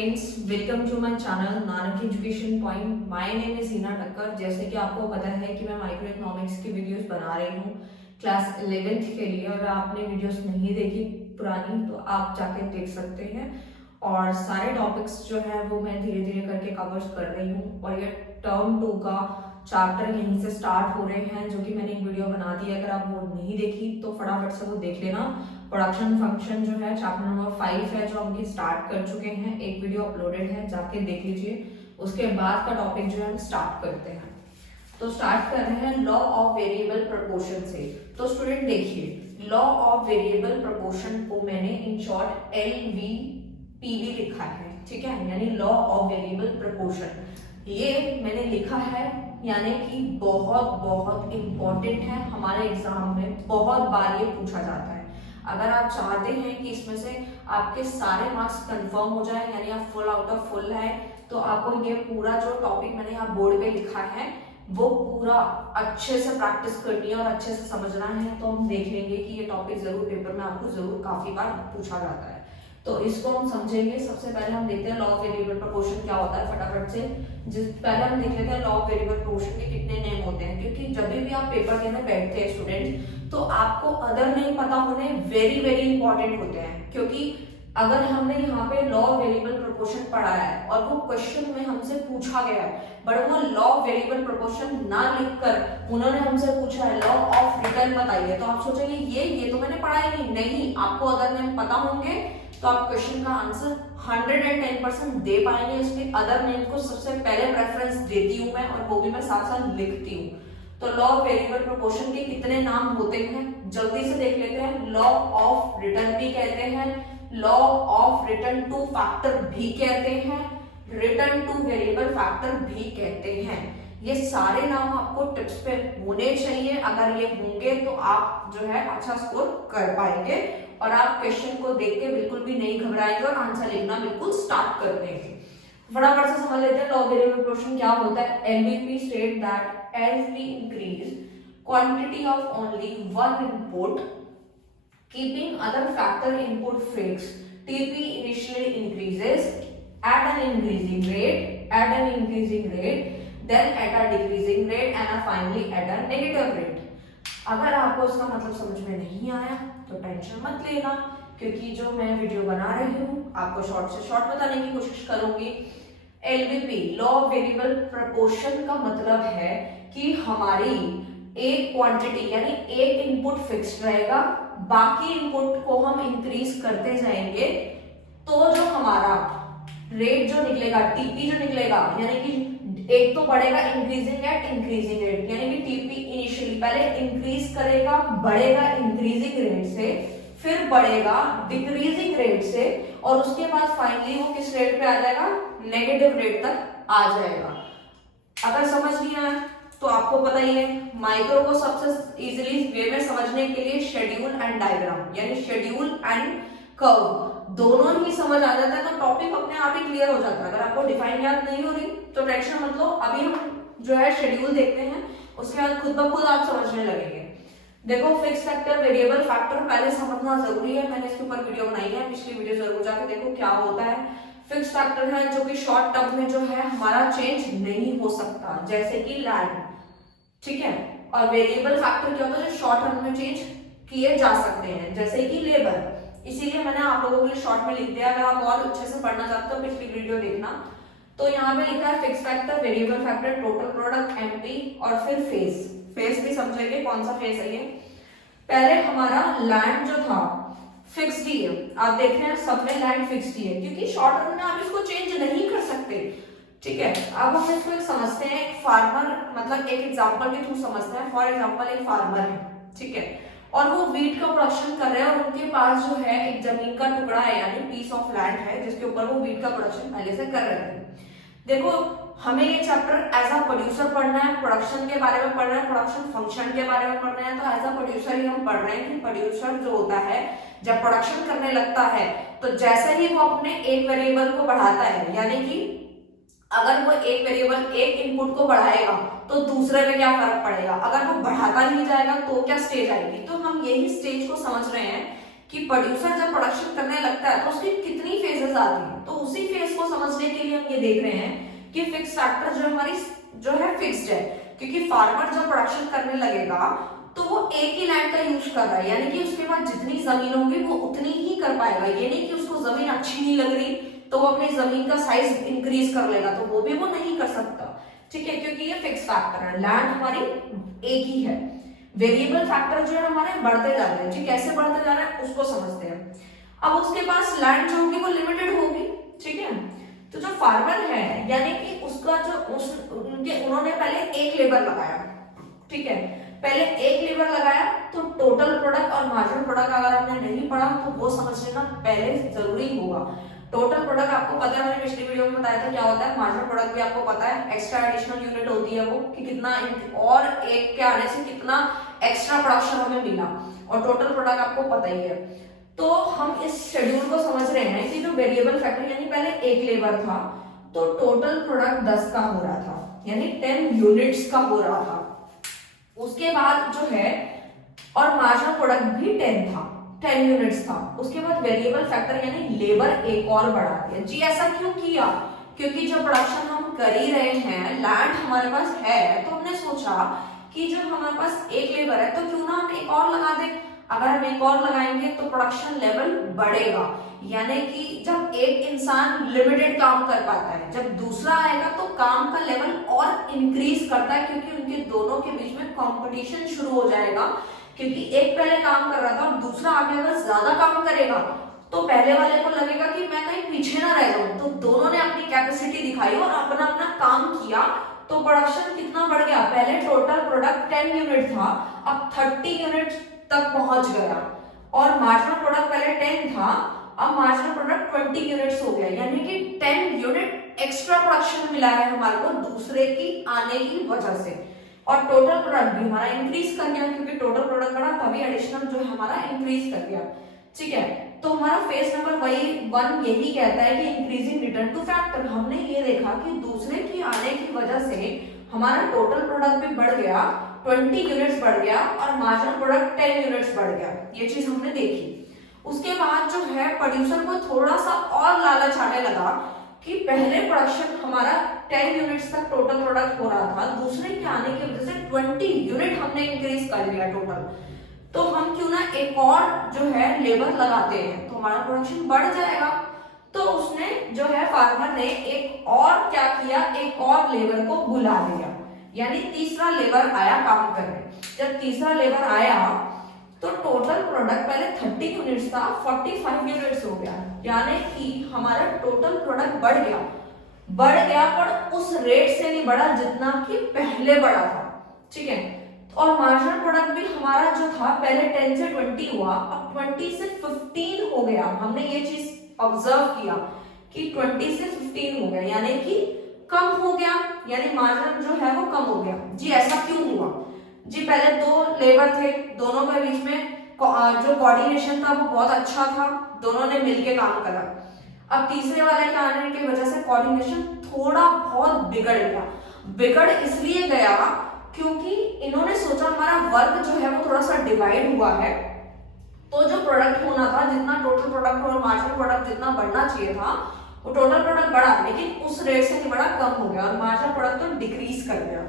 Friends, welcome to my channel Nanak education point. My name is Heena Takkar. जैसे कि आपको पता है कि मैं माइक्रो इकोनॉमिक्स की वीडियोस बना रही हूँ क्लास 11th के लिए। अगर आपने वीडियोस नहीं देखी पुरानी तो आप जाके देख सकते हैं। और सारे टॉपिक्स जो है वो मैं धीरे धीरे करके कवर्स कर रही हूँ। और ये टर्म 2 का चैप्टर यहीं से स्टार्ट हो रहे हैं, जो कि मैंने एक वीडियो बना दी है। अगर आप वो नहीं देखी तो फटाफट से वो देख लेना। प्रोडक्शन फंक्शन जो है चैप्टर नंबर 5 है, जो हम स्टार्ट कर चुके हैं। एक वीडियो अपलोडेड है, जाके देख लीजिए। उसके बाद का टॉपिक जो है हम स्टार्ट करते हैं। तो स्टार्ट कर रहे हैं लॉ ऑफ वेरिएबल प्रोपोर्शन से। तो स्टूडेंट देखिए, लॉ ऑफ वेरिएबल प्रोपोर्शन को मैंने इन शॉर्ट LVPV लिखा है, ठीक है, यानी लॉ ऑफ वेरिएबल प्रोपोर्शन। ये मैंने लिखा है यानी कि बहुत बहुत इंपॉर्टेंट है, हमारे एग्जाम में बहुत बार ये पूछा जाता है। अगर आप चाहते हैं कि इसमें से आपके सारे मार्क्स कंफर्म हो जाए, यानी आप फुल आउट ऑफ फुल है, तो आपको ये पूरा जो टॉपिक मैंने यहाँ बोर्ड पे लिखा है वो पूरा अच्छे से प्रैक्टिस करनी है और अच्छे से समझना है। तो हम देख लेंगे कि ये टॉपिक जरूर पेपर में आपको जरूर काफी बार पूछा जाता है, तो इसको हम समझेंगे। सबसे पहले हम देखते हैं लॉ ऑफ वेरिएबल प्रोपोर्शन क्या होता है, फटाफट से। पहले हम देख लेते हैं लॉ ऑफ वेरिएबल प्रोपोर्शन के कितने नेम होते हैं, क्योंकि जब भी आप पेपर देने बैठते हैं स्टूडेंट, तो आपको अदर नेम पता होने वेरी वेरी इंपॉर्टेंट होते हैं। क्योंकि अगर हमने यहाँ पे लॉ ऑफ वेरिएबल प्रोपोर्शन पढ़ा है और वो क्वेश्चन में हमसे पूछा गया है, बट वो लॉ ऑफ वेरिएबल प्रोपोर्शन ना लिखकर उन्होंने हमसे पूछा है लॉ ऑफ रिटर्न बताइए, तो आप सोचेंगे ये तो मैंने पढ़ा ही नहीं। आपको अदर नेम पता होंगे तो आप क्वेश्चन का आंसर 110% दे पाएंगे। इसलिए अदर नेम को सबसे पहले प्रेफरेंस देती हूँ मैं, और वो भी मैं साथ साथ लिखती हूँ। तो लॉ ऑफ वेरिएबल प्रोपोर्शन के कितने नाम होते हैं जल्दी से देख लेते हैं। लॉ ऑफ रिटर्न भी कहते हैं, law of return two factor भी कहते हैं, रिटर्न टू वेरिएबल फैक्टर भी कहते हैं। ये सारे नाम आपको टिप्स पे होने चाहिए। अगर ये होंगे तो आप जो है अच्छा स्कोर कर पाएंगे और आप क्वेश्चन को देख के बिल्कुल भी नहीं घबराएंगे और आंसर लिखना बिल्कुल स्टार्ट कर देंगे। फटाफट से समझ लेते हैं लॉ ऑफ वेरिएबल प्रोपोर्शन क्या होता है। LVP state that as we increase quantity of only one input, keeping other factor input fixed, TP initially increases at an increasing rate, then at a decreasing rate, and finally at a negative rate. अगर आपको इसका मतलब समझ में नहीं आया तो tension मत लेना, क्योंकि जो मैं वीडियो बना रही हूँ आपको शॉर्ट से शॉर्ट बताने की कोशिश करूंगी। LVP law of variable proportion का मतलब है कि हमारी एक क्वांटिटी यानी एक इनपुट फिक्स्ड रहेगा, बाकी इनपुट को हम इंक्रीज करते जाएंगे, तो जो हमारा रेट जो निकलेगा, टीपी जो निकलेगा, यानी कि एक तो बढ़ेगा इंक्रीजिंग रेट, यानी कि टीपी इनिशियली पहले इंक्रीज करेगा, बढ़ेगा इंक्रीजिंग रेट से, फिर बढ़ेगा डिक्रीजिंग रेट से, और उसके बाद फाइनली वो किस रेट पे आ जाएगा, नेगेटिव रेट तक आ जाएगा। अगर समझ नहीं आया तो आपको पता ही है, माइक्रो को सबसे इजीली वे में समझने के लिए शेड्यूल एंड डायग्राम यानी शेड्यूल एंड कर्व दोनों ही समझ आ जाता है, तो टॉपिक अपने आप ही क्लियर हो जाता है। अगर आपको डिफाइन याद नहीं हो रही तो टेंशन मत लो, अभी हम जो है शेड्यूल देखते हैं, उसके बाद खुद ब खुद आप समझने लगेंगे। देखो, फिक्स फैक्टर वेरिएबल फैक्टर पहले समझना जरूरी है, मैंने इसके ऊपर वीडियो बनाई है, पिछली वीडियो जरूर जाके देखो क्या होता है। फिक्स फैक्टर है जो कि शॉर्ट टर्म में जो है हमारा चेंज नहीं हो सकता, जैसे कि लैंड, ठीक है। और वेरिएबल फैक्टर क्या होता है जो शॉर्ट टर्म में चेंज किए जा सकते हैं, जैसे कि लेबर। इसीलिए मैंने आप लोगों के लिए शॉर्ट में लिख दिया। अगर आप और अच्छे से पढ़ना चाहते हो पिछली वीडियो देखना। तो यहाँ पे लिखा है fix factor, variable factor, total product, MP, और फिर फेस भी समझेंगे कौन सा फेस है ये। पहले हमारा लैंड जो था फिक्स्ड ही है, आप देख रहे हैं सब में लैंड फिक्स्ड ही है, क्योंकि शॉर्ट टर्म में आप इसको चेंज नहीं कर सकते, ठीक है। अब हम इसको एक समझते हैं, एक फार्मर, मतलब एक एग्जांपल के थ्रू समझते हैं। फॉर एग्जांपल एक फार्मर है, ठीक है, और वो व्हीट का प्रोडक्शन कर रहे हैं, और उनके पास जो है एक जमीन का टुकड़ा है यानी पीस ऑफ लैंड है, जिसके ऊपर वो व्हीट का प्रोडक्शन पहले से कर रहे थे। देखो, हमें ये चैप्टर एज अ प्रोड्यूसर पढ़ना है, प्रोडक्शन के बारे में पढ़ना है, प्रोडक्शन फंक्शन के बारे में पढ़ना है। तो एज अ प्रोड्यूसर ही हम पढ़ रहे हैं कि प्रोड्यूसर जो होता है जब प्रोडक्शन करने लगता है, तो जैसे ही वो अपने एक वेरिएबल को बढ़ाता है, यानी कि अगर वो एक वेरिएबल एक इनपुट को बढ़ाएगा तो दूसरे पे क्या फर्क पड़ेगा, अगर वो बढ़ाता ही जाएगा तो क्या स्टेज आएगी। तो हम यही स्टेज को समझ रहे हैं कि प्रोड्यूसर जब प्रोडक्शन करने लगता है तो उसकी कितनी फेजेस आती है। तो उसी फेज को समझने के लिए हम ये देख रहे हैं कि फिक्स फैक्टर जो हमारी जो है फिक्स्ड है, क्योंकि फार्मर जब प्रोडक्शन करने लगेगा तो वो एक ही लैंड का यूज कर रहा है, यानी कि उसके पास जितनी जमीन होगी वो उतनी ही कर पाएगा। ये नहीं कि उसको जमीन अच्छी नहीं लग रही तो वो अपनी जमीन का साइज इंक्रीज कर लेगा, तो वो भी वो नहीं कर सकता, ठीक है, क्योंकि ये फिक्स फैक्टर है। लैंड हमारी एक ही है। वेरिएबल फैक्टर जो है हमारे बढ़ते जा रहे हैं, ठीक, कैसे बढ़ते जा रहे हैं उसको समझते हैं। अब उसके पास लैंड जो होगी वो लिमिटेड होगी, ठीक है। तो जो फार्मर है यानी कि उसका जो उन्होंने पहले एक लेबर लगाया, ठीक है, पहले एक लेबर लगाया, तो टोटल प्रोडक्ट और मार्जिनल प्रोडक्ट अगर आपने नहीं पढ़ा तो वो समझ लेना पहले जरूरी होगा। टोटल प्रोडक्ट आपको पता है, मैंने पिछली वीडियो में बताया था क्या होता है। मार्जिनल प्रोडक्ट भी आपको पता है, एक्स्ट्रा एडिशनल यूनिट होती है वो, कि कितना और एक के आने से कितना एक्स्ट्रा प्रोडक्शन हमें मिला, और टोटल प्रोडक्ट आपको पता ही है। तो हम इस शेड्यूल को समझ रहे हैं कि जो वेरिएबल फैक्टर यानी पहले एक लेबर था तो टोटल प्रोडक्ट 10 का हो रहा था, यानी 10 यूनिट्स का हो रहा था। उसके बाद जो है और मार्जिनल प्रोडक्ट भी 10 था, 10 यूनिट्स था। उसके बाद वेरिएबल फैक्टर यानी लेबर एक और बढ़ा दिया। जी ऐसा क्यों किया? क्योंकि जो प्रोडक्शन हम कर ही रहे हैं, लैंड हमारे पास है, तो हमने सोचा कि जब हमारे पास एक लेबर है तो क्यों ना हम एक और लगा दें। अगर हम एक और लगाएंगे तो प्रोडक्शन लेवल बढ़ेगा, यानी कि जब एक इंसान लिमिटेड काम कर पाता है, जब दूसरा आएगा तो काम का लेवल और इंक्रीज करता है, क्योंकि उनके दोनों के बीच में कंपटीशन शुरू हो जाएगा। क्योंकि एक पहले काम कर रहा था और दूसरा आगे अगर ज्यादा काम करेगा तो पहले वाले को लगेगा कि मैं कहीं पीछे ना रह जाऊं। तो दोनों ने अपनी कैपेसिटी दिखाई और अपना अपना काम किया, तो प्रोडक्शन कितना बढ़ गया। पहले टोटल प्रोडक्ट 10 यूनिट था, अब 30 यूनिट तक पहुंच गया। और मार्जिनल प्रोडक्ट पहले 10 था, अब मार्जिनल प्रोडक्ट 20 यूनिट्स हो गया, यानी कि 10 यूनिट एक्स्ट्रा प्रोडक्शन मिला है हमारे को दूसरे की आने की वजह से। और टोटल प्रोडक्ट भी हमारा इंक्रीज कर गया, क्योंकि टोटल प्रोडक्ट बढ़ा तभी एडिशनल जो है हमारा इंक्रीज कर गया, ठीक है। तो हमारा फेज नंबर वही 1 यही कहता है कि इंक्रीजिंग रिटर्न टू फैक्टर। हमने ये देखा कि दूसरे की आने की वजह से हमारा टोटल प्रोडक्ट भी बढ़ गया, 20 यूनिट्स बढ़ गया, और मार्जिनल प्रोडक्ट 10 यूनिट्स बढ़ गया। ये चीज हमने देखी। उसके बाद जो है प्रोड्यूसर को थोड़ा सा और लालच आने लगा कि पहले प्रोडक्शन हमारा 10 यूनिट्स तक टोटल प्रोडक्ट हो रहा था, दूसरे के आने की वजह से 20 यूनिट हमने इंक्रीज कर लिया टोटल। तो हम क्यों ना एक और जो है लेबर लगाते हैं, तो हमारा प्रोडक्शन बढ़ जाएगा। तो उसने जो है फार्मर ने एक और क्या किया, एक और लेबर को बुला लिया, यानी तीसरा लेबर आया काम करने। जब तीसरा लेबर आया तो टोटल प्रोडक्ट पहले 30 यूनिट्स था, 45 यूनिट्स हो गया, यानी कि हमारा टोटल प्रोडक्ट बढ़ गया, पर उस रेट से नहीं बढ़ा जितना कि पहले बढ़ा था, ठीक है। और मार्जिनल प्रोडक्ट भी हमारा जो था पहले 10 से 20 हुआ, अब 20 से 15 हो गया। हमने ये चीज ऑब्जर्व किया कि 20 से 15 हो गया, यानी कि कम हो गया, यानी मार्जिन जो है वो कम हो गया। जी ऐसा क्यों हुआ? जी पहले 2 लेबर थे, दोनों के बीच में जो कोऑर्डिनेशन था वो बहुत अच्छा था, दोनों ने मिलके काम करा। अब तीसरे वाले के आने की वजह से कोऑर्डिनेशन थोड़ा बहुत बिगड़ इसलिए गया क्योंकि इन्होंने सोचा हमारा वर्क जो है वो थोड़ा सा डिवाइड हुआ है, तो जो प्रोडक्ट होना था, जितना टोटल प्रोडक्ट और मार्जिनल प्रोडक्ट जितना बढ़ना चाहिए था, वो टोटल प्रोडक्ट बढ़ा, लेकिन उस रेट से नहीं बढ़ा, कम हो गया, और मार्जिनल प्रोडक्ट तो डिक्रीज कर गया,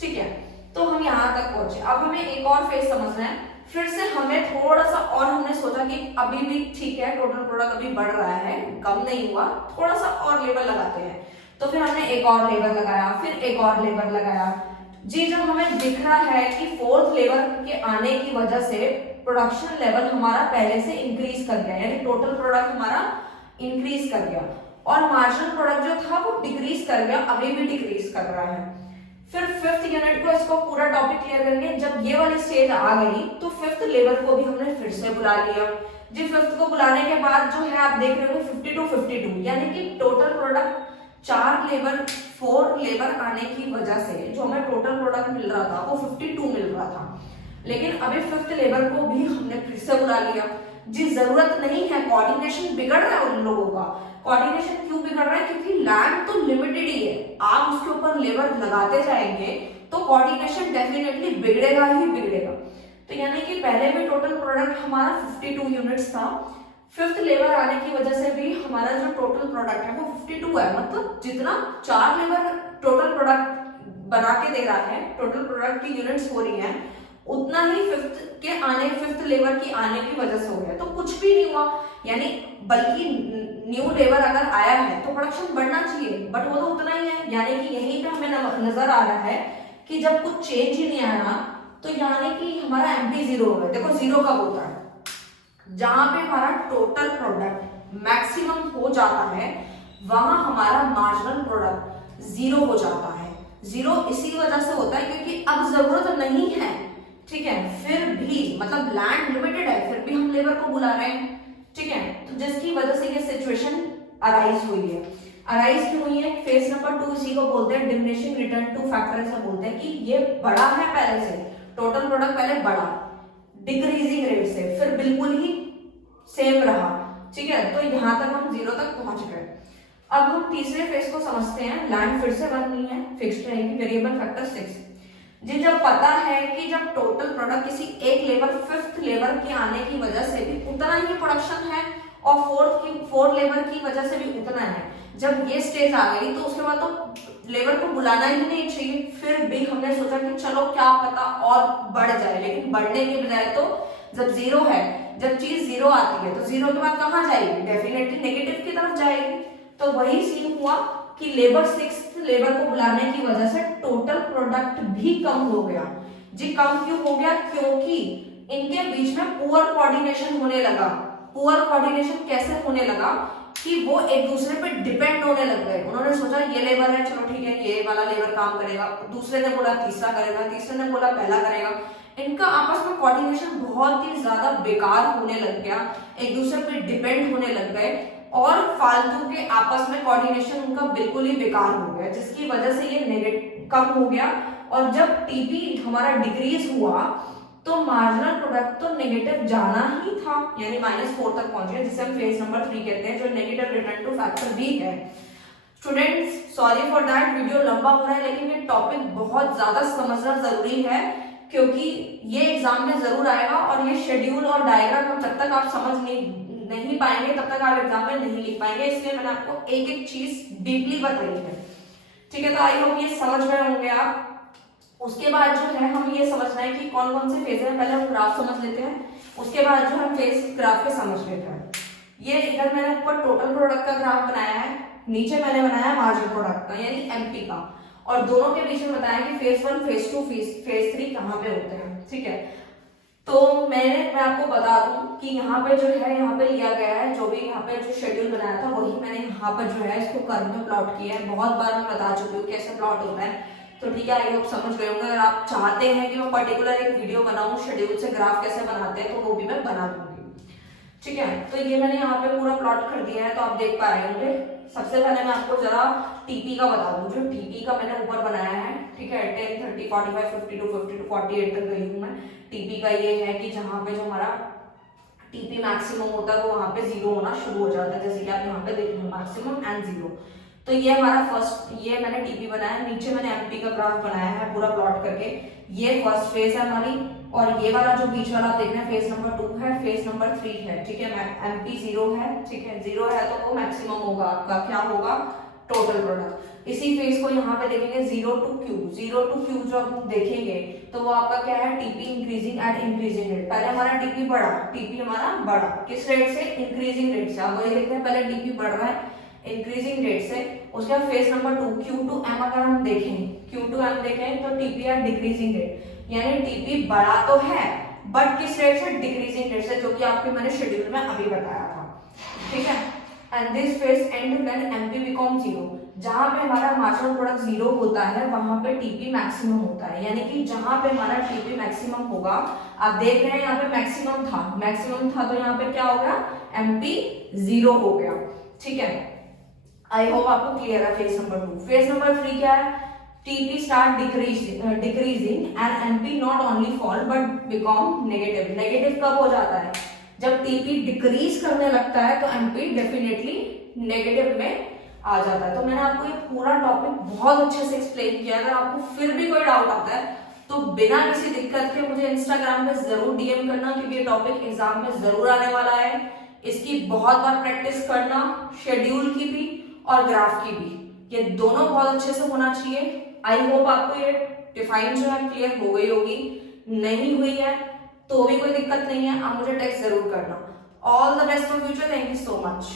ठीक है। तो हम यहाँ तक पहुंचे। अब हमें एक और फेज समझना है। फिर से हमें थोड़ा सा और हमने सोचा कि अभी भी ठीक है, टोटल प्रोडक्ट अभी बढ़ रहा है, कम नहीं हुआ, थोड़ा सा और लेबर लगाते हैं। तो फिर हमने एक और लेबर लगाया, फिर एक और लेबर लगाया। जी जब हमें दिख रहा है कि 4th लेबर के आने की वजह से प्रोडक्शन लेवल हमारा पहले से इंक्रीज कर गया, यानी टोटल प्रोडक्ट हमारा इंक्रीज कर गया, और मार्जिनल प्रोडक्ट जो था वो डिक्रीज कर गया, अभी भी डिक्रीज कर रहा है। फिर 5th यूनिट को, इसको पूरा टॉपिक क्लियर करेंगे। जब ये वाली स्टेज आ गई तो 5th लेबर को भी हमने फिर से बुला लिया। जी 5th को बुलाने के बाद जो है आप देख रहे हो 52 52, यानी कि टोटल प्रोडक्ट 4 लेबर आने की वजह से जो हमें टोटल प्रोडक्ट मिल रहा था वो 52 मिल रहा था, लेकिन अभी 5th लेबर को भी हमने फिर से बुला लिया। जी जरूरत नहीं है, कोऑर्डिनेशन बिगड़ रहा है उन लोगों का। कोऑर्डिनेशन क्यों बिगड़ रहा है? क्योंकि लैंड तो लिमिटेड ही है, आप उसके ऊपर लेबर लगाते जाएंगे तो कोऑर्डिनेशन डेफिनेटली बिगड़ेगा ही बिगड़ेगा। तो यानी कि पहले भी टोटल प्रोडक्ट हमारा 52 यूनिट्स था, फिफ्थ लेबर आने की वजह से भी हमारा जो टोटल प्रोडक्ट है वो 52 है। मतलब जितना 4 लेबर टोटल प्रोडक्ट बना के दे रहा है, टोटल प्रोडक्ट की यूनिट्स हो रही है, उतना ही फिफ्थ लेबर की आने की वजह से हो गया। तो कुछ भी नहीं हुआ, यानी बल्कि न्यू लेबर अगर आया है तो प्रोडक्शन बढ़ना चाहिए, बट वो तो उतना ही है। यानी कि यहीं पे हमें नजर आ रहा है कि जब कुछ चेंज ही नहीं आया तो यानी कि हमारा एमपी जीरो हो गया। देखो जीरो कब होता है, जहां पे हमारा टोटल प्रोडक्ट मैक्सिमम हो जाता है वहां हमारा मार्जिनल प्रोडक्ट जीरो हो जाता है। जीरो इसी वजह से होता है क्योंकि अब जरूरत नहीं है, ठीक है, फिर भी मतलब लैंड लिमिटेड है, फिर भी हम लेबर को बुला रहे हैं, ठीक है। तो जिसकी वजह से ये सिचुएशन अराइज हुई है। अराइज क्यों हुई है? फेज नंबर 2 इसी को बोलते हैं डिमिनिशिंग रिटर्न टू फैक्टर। ऐसा बोलते हैं कि ये बड़ा है पहले से, टोटल प्रोडक्ट पहले बढ़ा डिक्रीजिंग रेट से, फिर बिल्कुल ही सेम रहा, ठीक है। तो यहां तक हम जीरो तक पहुंच गए। अब हम तीसरे फेज को समझते हैं। लैंड फिर से 1 नहीं है, फिक्स्ड रहेगी, वेरिएबल फैक्टर 6। जी, जब पता है कि जब टोटल प्रोडक्ट किसी एक लेबर फिफ्थ लेबर के आने की वजह से भी उतना ही प्रोडक्शन है और फोर्थ लेबर की वजह से भी उतना है, जब ये स्टेज आ गई तो उसके बाद तो लेबर को बुलाना ही नहीं चाहिए। फिर भी हमने सोचा कि चलो क्या पता और बढ़ जाए, लेकिन बढ़ने के बजाय तो जब जीरो है, जब चीज जीरो आती है तो जीरो के बाद कहाँ जाएगी? डेफिनेटली नेगेटिव की तरफ जाएगी। तो वही सीन हुआ कि लेबर सिक्स्थ लेबर को बुलाने की वजह से टोटल प्रोडक्ट भी कम हो गया। जी, कम क्यों हो गया? क्योंकि इनके बीच में पुअर कोऑर्डिनेशन होने लगा। पुअर कोऑर्डिनेशन कैसे होने लगा कि वो एक दूसरे पे डिपेंड होने लग गए। उन्होंने सोचा ये लेबर है, चलो ठीक है, ये वाला लेबर काम करेगा, दूसरे ने बोला तीसरा करेगा, तीसरे ने बोला पहला करेगा। इनका आपस में कोऑर्डिनेशन बहुत ही ज्यादा बेकार होने लग गया, एक दूसरे पे डिपेंड होने लग गए और फालतू के आपस में कोऑर्डिनेशन उनका बिल्कुल ही बेकार हो गया, जिसकी वजह से ये नेगेटिव कम हो गया। और जब टीपी हमारा डिक्रीज हुआ तो मार्जिनल प्रोडक्ट तो नेगेटिव जाना ही था, यानी -4 तक पहुंच गया, जिसे हम फेज नंबर 3 कहते हैं, जो नेगेटिव रिटर्न टू फैक्टर भी है। Students, sorry for that, video लंबा हो रहा है, लेकिन ये टॉपिक बहुत ज्यादा समझना जरूरी है क्योंकि ये एग्जाम में जरूर आएगा और ये शेड्यूल और डायग्राम जब तक आप समझ नहीं पाएंगे तब तक आप एग्जाम में नहीं लिख पाएंगे। इसलिए मैंने आपको एक एक चीज डीपली बताई है, ठीक है। तो आई होप ये समझ गए होंगे आप। उसके बाद जो है हम ये समझना है कि कौन कौन से फेज है। पहले हम ग्राफ समझ लेते हैं, उसके बाद जो हम फेज ग्राफ पे समझ लेते हैं। ये इधर मैंने ऊपर टोटल प्रोडक्ट का ग्राफ बनाया है, नीचे मैंने बनाया मार्जिनल प्रोडक्ट का यानी एमपी का, और दोनों के बीच में बताया कि फेज 1, फेज 2, फेज 3 कहाँ पे होते हैं, ठीक है। तो मैं आपको बता दूं कि यहाँ पे जो है, यहाँ पे लिया गया है, जो भी यहाँ पे जो शेड्यूल बनाया था वही मैंने यहाँ पर जो है इसको कर्व में प्लॉट किया है। बहुत बार मैं बता चुकी हूँ कैसे प्लॉट होता है, तो ठीक है, आई होप समझ गए होंगे। अगर आप चाहते हैं कि मैं पर्टिकुलर एक वीडियो बनाऊं शेड्यूल से ग्राफ कैसे बनाते हैं, तो वो भी मैं बना दूंगी, ठीक है। तो ये मैंने यहाँ पे पूरा प्लॉट कर दिया है, तो आप देख पा रहे होंगे। सबसे पहले मैं आपको जरा टीपी का बता दूं, जो टीपी का मैंने ऊपर बनाया है, ठीक है। 10, 30, 45, 52, 52, 48 तक गई हूँ मैं। टीपी का ये है कि जहाँ पे जो हमारा टीपी मैक्सिमम होता है वो वहां पे जीरो होना शुरू हो जाता है, जैसे कि आप यहाँ पे देख रहे हैं मैक्सिमम एंड जीरो। तो ये हमारा फर्स्ट, ये मैंने टीपी बनाया, नीचे मैंने एमपी का ग्राफ बनाया है पूरा प्लॉट करके। ये फर्स्ट फेज है हमारी, और ये वाला जो बीच वाला देख रहे हैं फेज नंबर 2 है, फेज नंबर 3 है, ठीक है। एमपी जीरो है, ठीक है, जीरो है तो वो मैक्सिमम होगा आपका, क्या होगा? Total product. इसी फेज को यहाँ पे देखेंगे 0 to Q। 0 to Q जो हम देखेंगे तो वो आपका क्या है? TP increasing at increasing rate. पहले हमारा टीपी बढ़ा, टीपी हमारा बढ़ा किस रेट से? इंक्रीजिंग रेट से। आप वही देखते हैं, पहले टीपी बढ़ रहा है इंक्रीजिंग रेट से। उसके बाद phase number 2 Q to M अगर हम देखें, Q to M देखें तो टीपी एट डिक्रीजिंग रेट, यानी टीपी बढ़ा तो है बट किस रेट से? डिक्रीजिंग रेट से, जो कि आपके मैंने शेड्यूल में अभी बताया था, ठीक है। And this phase and when MP become zero. जहां पे हमारा मार्जिनल प्रोडक्ट जीरो होता है वहां पे टीपी मैक्सिमम होता है, यानी कि जहां पे हमारा टीपी मैक्सिमम होगा, आप देख रहे हैं यहाँ पे मैक्सिमम था तो यहाँ पे क्या हो गया? एमपी जीरो हो गया, ठीक है। आई होप आपको क्लियर है फेज नंबर 2। फेज नंबर 3 क्या है? TP start decreasing and MP not only fall but become negative. Negative कब हो जाता है? जब टीपी डिक्रीज करने लगता है तो एमपी डेफिनेटली नेगेटिव में आ जाता है। तो मैंने आपको ये पूरा टॉपिक बहुत अच्छे से एक्सप्लेन किया। अगर आपको फिर भी कोई डाउट आता है तो बिना किसी दिक्कत के मुझे इंस्टाग्राम पे जरूर डीएम करना, क्योंकि ये टॉपिक एग्जाम में जरूर आने वाला है। इसकी बहुत बार प्रैक्टिस करना, शेड्यूल की भी और ग्राफ की भी, ये दोनों बहुत अच्छे से होना चाहिए। आई होप आपको ये डिफाइन जो है क्लियर हो गई होगी। नहीं हुई है तो भी कोई दिक्कत नहीं है, आप मुझे टेक्स्ट जरूर करना। All the best for future, thank you so much.